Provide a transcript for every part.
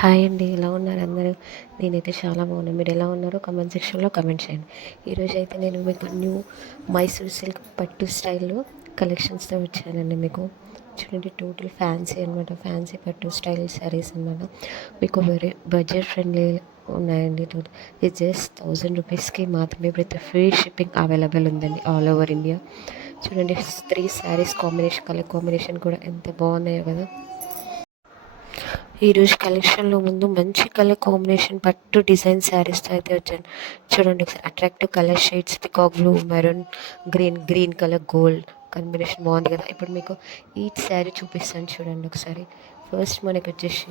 Hi అండి. ఎలా ఉన్నారు అందరూ? నేనైతే చాలా బాగున్నాను. మీరు ఎలా ఉన్నారో? కమెంట్ సెక్షన్లో కమెంట్ చేయండి. ఈరోజు అయితే నేను మీకు న్యూ మైసూర్ సిల్క్ పట్టు స్టైల్లో కలెక్షన్స్తో వచ్చానండి మీకు. చూడండి టోటల్ ఫ్యాన్సీ అనమాట ఫ్యాన్సీ పట్టు స్టైల్ శారీస్ అనమాట మీకు వెరీ బడ్జెట్ ఫ్రెండ్లీ ఉన్నాయండి ఇది జస్ట్ థౌజండ్ రూపీస్కి మాత్రమే విత్ ఫ్రీ షిప్పింగ్ అవైలబుల్ ఉందండి ఆల్ ఓవర్ ఇండియా. చూడండి three sarees combination colour combination కూడా ఎంత బాగున్నాయో కదా. ఈరోజు కలెక్షన్లో ముందు మంచి కలర్ కాంబినేషన్ పట్టు డిజైన్ శారీస్తో అయితే వచ్చాను. చూడండి ఒకసారి. Attractive colour shades peacock blue maroon green green colour gold combination బాగుంది కదా. ఇప్పుడు మీకు ఈచ్ శారీ చూపిస్తాను చూడండి ఒకసారి. ఫస్ట్ మనకి వచ్చేసి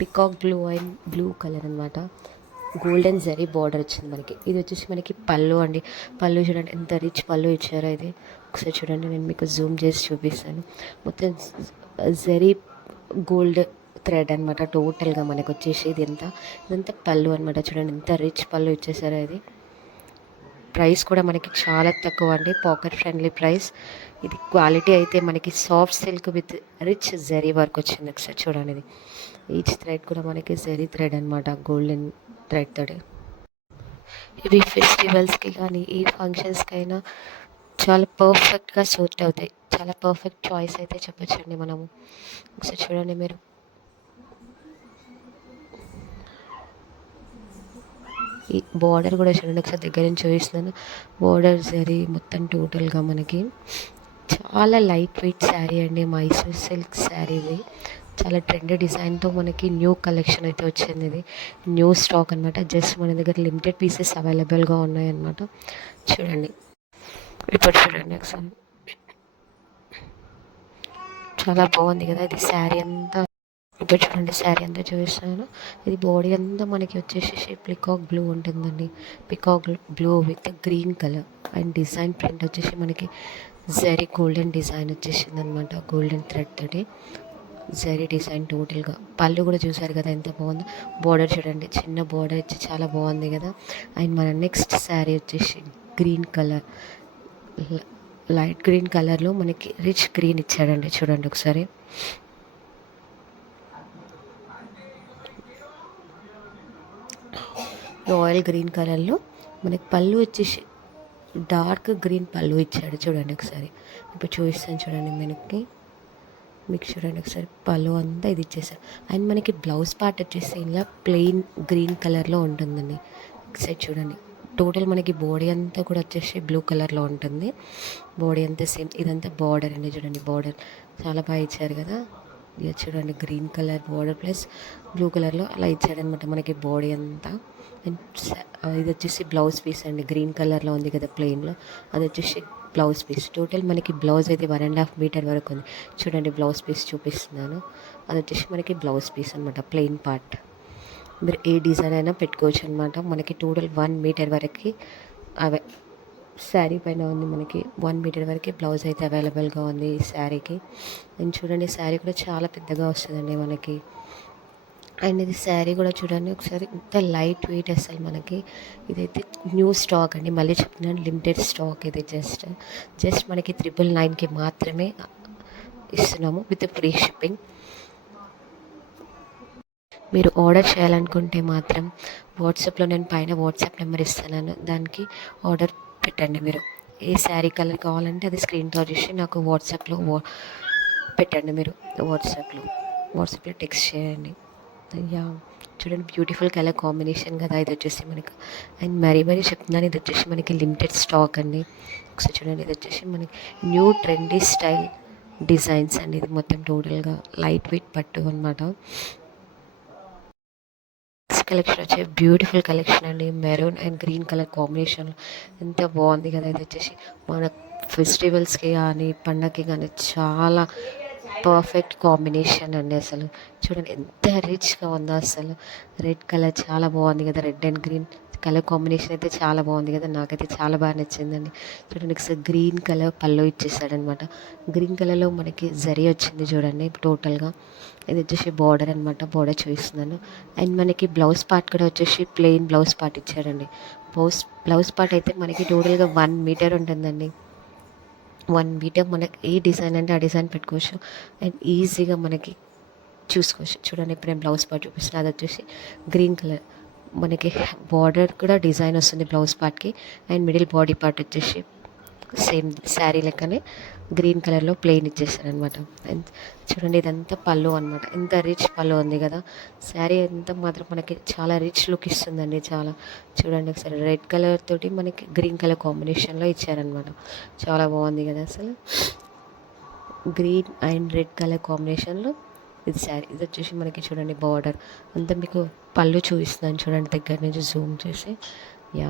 peacock blue and blue colour అనమాట గోల్డెన్ జరీ బార్డర్ వచ్చింది మనకి. ఇది వచ్చేసి మనకి పళ్ళు అండి. పళ్ళు చూడండి ఎంత రిచ్ పళ్ళు ఇచ్చారో ఇది. ఒకసారి చూడండి నేను మీకు జూమ్ చేసి చూపిస్తాను. మొత్తం జరీ గోల్డ్ థ్రెడ్ అనమాట టోటల్గా మనకు వచ్చేసి ఇది ఎంత? ఇదంతా పళ్ళు అనమాట చూడండి ఎంత రిచ్ పళ్ళు ఇచ్చేసారు ఇది ప్రైస్ కూడా మనకి చాలా తక్కువ అండి. Pocket friendly price. ఇది క్వాలిటీ అయితే మనకి soft silk with rich zari work వచ్చింది ఒకసారి చూడండి ఇది. ఈచ్ థ్రెడ్ కూడా మనకి జరీ థ్రెడ్ అనమాట గోల్డెన్ థ్రెడ్ తోటి. ఇవి ఫెస్టివల్స్కి కానీ ఈ ఫంక్షన్స్కి అయినా చాలా పర్ఫెక్ట్గా సూట్ అవుతాయి. చాలా పర్ఫెక్ట్ చాయిస్ అయితే చెప్పొచ్చండి మనము. ఒకసారి చూడండి మీరు. ఈ బార్డర్ కూడా చూడండి ఒకసారి దగ్గర నుంచి చూపిస్తున్నాను బార్డర్ జరీ మొత్తం టోటల్గా మనకి చాలా లైట్ వెయిట్ శారీ అండి మైసూర్ సిల్క్ శారీ ఇది. చాలా ట్రెండ్ డిజైన్తో మనకి న్యూ కలెక్షన్ అయితే వచ్చింది ఇది. న్యూ స్టాక్ అనమాట జస్ట్ మన దగ్గర లిమిటెడ్ పీసెస్ అవైలబుల్గా ఉన్నాయన్నమాట చూడండి. ఇప్పుడు చూడండి ఒకసారి. చాలా బాగుంది కదా ఇది శారీ అంతా. ఇప్పుడు చూడండి శారీ అంతా చూపిస్తాను. ఇది బాడీ అంతా మనకి వచ్చేసి పికాక్ బ్లూ ఉంటుందండి. Peacock blue with green colour and design print వచ్చేసి మనకి జరీ గోల్డెన్ డిజైన్ వచ్చేసింది అనమాట గోల్డెన్ థ్రెడ్ తోటి జరీ డిజైన్ టోటల్గా పళ్ళు కూడా చూసారు కదా ఎంత బాగుందో. బార్డర్ చూడండి చిన్న బార్డర్ వచ్చి చాలా బాగుంది కదా. అండ్ మన నెక్స్ట్ శారీ వచ్చేసి గ్రీన్ కలర్ లైట్ గ్రీన్ కలర్లో మనకి రిచ్ గ్రీన్ ఇచ్చాడండి చూడండి ఒకసారి. రాయల్ గ్రీన్ కలర్లో మనకి పళ్ళు వచ్చేసి డార్క్ గ్రీన్ పళ్ళు ఇచ్చాడు చూడండి ఒకసారి. ఇప్పుడు చూపిస్తాను చూడండి మనకి. మీకు చూడండి ఒకసారి పళ్ళు అంతా ఇది ఇచ్చేసారు. అండ్ మనకి బ్లౌజ్ పార్ట్ వచ్చేసి ఇలా ప్లెయిన్ గ్రీన్ కలర్లో ఉంటుందండి. ఒకసారి చూడండి. టోటల్ మనకి బాడీ అంతా కూడా వచ్చేసి బ్లూ కలర్లో ఉంటుంది. బాడీ అంతా సేమ్ ఇదంతా బార్డర్ అండి చూడండి బార్డర్. చాలా బాగా ఇచ్చారు కదా. ఇది చూడండి green colour border plus blue కలర్లో అలా ఇచ్చాడనమాట మనకి బాడీ అంతా. అండ్ ఇది వచ్చేసి బ్లౌజ్ పీస్ అండి. గ్రీన్ కలర్లో ఉంది కదా ప్లెయిన్లో అది వచ్చేసి బ్లౌజ్ పీస్ టోటల్ మనకి బ్లౌజ్ అయితే వన్ అండ్ హాఫ్ మీటర్ వరకు ఉంది. చూడండి బ్లౌజ్ పీస్ చూపిస్తున్నాను. అది వచ్చేసి మనకి బ్లౌజ్ పీస్ అనమాట ప్లెయిన్ పార్ట్ మీరు ఏ డిజైన్ అయినా పెట్టుకోవచ్చు అనమాట మనకి టోటల్ వన్ మీటర్ వరకు అవే శారీ పైన ఉంది మనకి. వన్ మీటర్ వరకే బ్లౌజ్ అయితే అవైలబుల్గా ఉంది ఈ శారీకి. అండ్ చూడండి శారీ కూడా చాలా పెద్దగా వస్తుందండి మనకి. అండ్ ఇది శారీ కూడా చూడండి ఒకసారి ఇంత లైట్ వెయిట్ అసలు మనకి. ఇదైతే న్యూ స్టాక్ అండి. మళ్ళీ చెప్తున్నాను లిమిటెడ్ స్టాక్ ఇది జస్ట్. జస్ట్ మనకి త్రిపుల్ నైన్కి మాత్రమే ఇస్తున్నాము విత్ ఫ్రీ షిప్పింగ్. మీరు ఆర్డర్ చేయాలనుకుంటే మాత్రం వాట్సాప్లో నేను పైన వాట్సాప్ నెంబర్ ఇస్తున్నాను. దానికి ఆర్డర్ పెట్టండి మీరు. ఏ శారీ కలర్ కావాలంటే అది స్క్రీన్ షాట్ చేసి నాకు వాట్సాప్లో పెట్టండి మీరు. వాట్సాప్లో వాట్సాప్లో టెక్స్ట్ చేయండి. యా చూడండి బ్యూటిఫుల్ కలర్ కాంబినేషన్ కదా ఇది వచ్చేసి మనకి. అండ్ మరీ మరీ చెప్తున్నాను ఇది వచ్చేసి మనకి లిమిటెడ్ స్టాక్ అండి. ఒకసారి చూడండి ఇది వచ్చేసి మనకి న్యూ ట్రెండీ స్టైల్ డిజైన్స్ అండి. ఇది మొత్తం టోటల్గా లైట్ వెయిట్ పట్టు అనమాట కలెక్షన్ వచ్చే బ్యూటిఫుల్ కలెక్షన్ అండి. Maroon and green colour combination ఎంత బాగుంది కదా. ఇది వచ్చేసి మన ఫెస్టివల్స్కి కానీ పండగకి కానీ చాలా పర్ఫెక్ట్ కాంబినేషన్ అండి అసలు. చూడండి ఎంత రిచ్గా ఉందో అసలు. రెడ్ కలర్ చాలా బాగుంది కదా. Red and green colour combination అయితే చాలా బాగుంది కదా. నాకైతే చాలా బాగా నచ్చిందండి. చూడండి ఒకసారి గ్రీన్ కలర్ పళ్ళు ఇచ్చేసాడనమాట గ్రీన్ కలర్లో మనకి జరీ వచ్చింది చూడండి టోటల్గా. ఇది వచ్చేసి బార్డర్ అనమాట బార్డర్ చూపిస్తున్నాను. అండ్ మనకి బ్లౌజ్ పార్ట్ కూడా వచ్చేసి ప్లెయిన్ బ్లౌజ్ పార్ట్ ఇచ్చాడండి. బ్లౌజ్ బ్లౌజ్ పార్ట్ అయితే మనకి టోటల్గా వన్ మీటర్ ఉంటుందండి. వన్ మీటర్ మనకి ఏ డిజైన్ అంటే ఆ డిజైన్ పెట్టుకోవచ్చు. అండ్ ఈజీగా మనకి చూసుకోవచ్చు. చూడండి ఇప్పుడు నేను బ్లౌజ్ పార్ట్ చూపిస్తున్నాను అది వచ్చేసి గ్రీన్ కలర్. మనకి బార్డర్ కూడా డిజైన్ వస్తుంది బ్లౌజ్ పార్ట్కి అండ్ మిడిల్ బాడీ పార్ట్ వచ్చేసి సేమ్ శారీ లెక్కనే గ్రీన్ కలర్లో ప్లెయిన్ ఇచ్చేసారనమాట చూడండి ఇదంతా పళ్ళు అనమాట ఎంత రిచ్ పళ్ళు ఉంది కదా. శారీ అంతా మాత్రం మనకి చాలా రిచ్ లుక్ ఇస్తుందండి చాలా. చూడండి ఒకసారి రెడ్ కలర్ తోటి మనకి గ్రీన్ కలర్ కాంబినేషన్లో ఇచ్చారనమాట చాలా బాగుంది కదా అసలు. గ్రీన్ అండ్ రెడ్ కలర్ కాంబినేషన్లో ఇది శారీ ఇది వచ్చేసి మనకి చూడండి బార్డర్ అంతా మీకు పళ్ళు చూపిస్తున్నాను చూడండి దగ్గర నుంచి జూమ్ చేసి. యా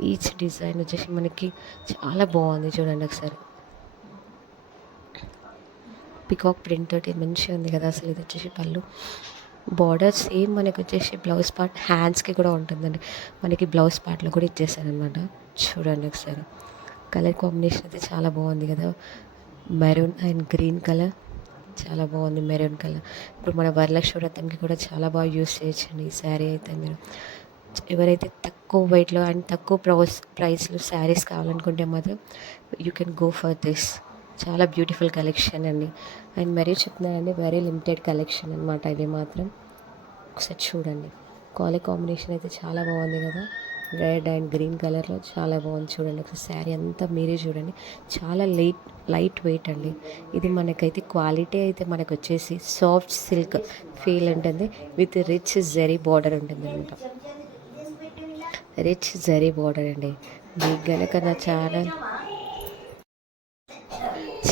ఈచ్ డిజైన్ వచ్చేసి మనకి చాలా బాగుంది చూడండి ఒకసారి. పికాక్ ప్రింట్ తోటి మంచిగా ఉంది కదా అసలు ఇది వచ్చేసి పళ్ళు. బార్డర్ సేమ్ మనకి వచ్చేసి బ్లౌజ్ పార్ట్ హ్యాండ్స్కి కూడా ఉంటుందండి. మనకి బ్లౌజ్ పార్ట్లో కూడా ఇచ్చేసారనమాట చూడండి ఒకసారి. కలర్ కాంబినేషన్ అయితే చాలా బాగుంది కదా. మెరూన్ అండ్ గ్రీన్ కలర్ చాలా బాగుంది మెరూన్ కలర్. ఇప్పుడు మన వరలక్ష్మి వ్రతంకి కూడా చాలా బాగా యూస్ చేయొచ్చండి ఈ శారీ అయితే మీరు. ఎవరైతే తక్కువ వెయిట్లో అండ్ తక్కువ ప్రైస్ ప్రైస్లో శారీస్ కావాలనుకుంటే మాత్రం you can go for this చాలా బ్యూటిఫుల్ కలెక్షన్ అండి. అండ్ మరీ చెప్తున్నానండి వెరీ లిమిటెడ్ కలెక్షన్ అనమాట ఇది మాత్రం. ఒకసారి చూడండి. కాలర్ కాంబినేషన్ అయితే చాలా బాగుంది కదా. రెడ్ అండ్ గ్రీన్ కలర్లో చాలా బాగుంది చూడండి. ఒకసారి శారీ అంతా మీరే చూడండి. చాలా లైట్ లైట్ వెయిట్ అండి. ఇది మనకైతే క్వాలిటీ అయితే మనకు వచ్చేసి సాఫ్ట్ సిల్క్ ఫీల్ ఉంటుంది. విత్ రిచ్ జరీ బార్డర్ ఉంటుంది అనమాట రిచ్ జరీ బార్డర్ అండి. మీకు గనక నా ఛానల్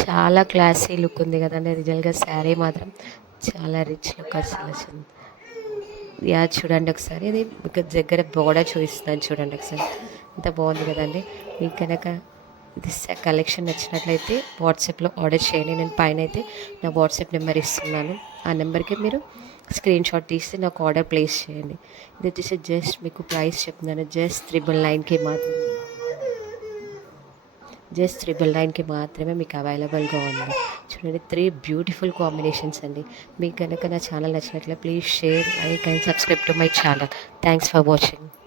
చాలా క్లాసీ లుక్ ఉంది కదండి. రియల్గా శారీ మాత్రం చాలా రిచ్ లుక్ అసలు. వచ్చింది యా చూడండి ఒకసారి. ఇది మీకు దగ్గర బోర్డర్ చూపిస్తున్నాను చూడండి ఒకసారి. ఎంత బాగుంది కదండి. మీకు కనుక దిస్ కలెక్షన్ నచ్చినట్లయితే వాట్సాప్లో ఆర్డర్ చేయండి. నేను పైన అయితే నా వాట్సాప్ నెంబర్ ఇస్తున్నాను. ఆ నెంబర్కి మీరు స్క్రీన్ షాట్ తీసి నాకు ఆర్డర్ ప్లేస్ చేయండి. ఇది వచ్చేసి జస్ట్ మీకు ప్రైస్ చెప్తున్నాను. జస్ట్ త్రిబుల్ నైన్కి మాత్రమే. జస్ట్ త్రిబుల్ నైన్కి మాత్రమే మీకు అవైలబుల్గా ఉంది. చూడండి త్రీ బ్యూటిఫుల్ కాంబినేషన్స్ అండి. మీకు కనుక నా ఛానల్ నచ్చినట్లయితే please share like and subscribe to my channel thanks for watching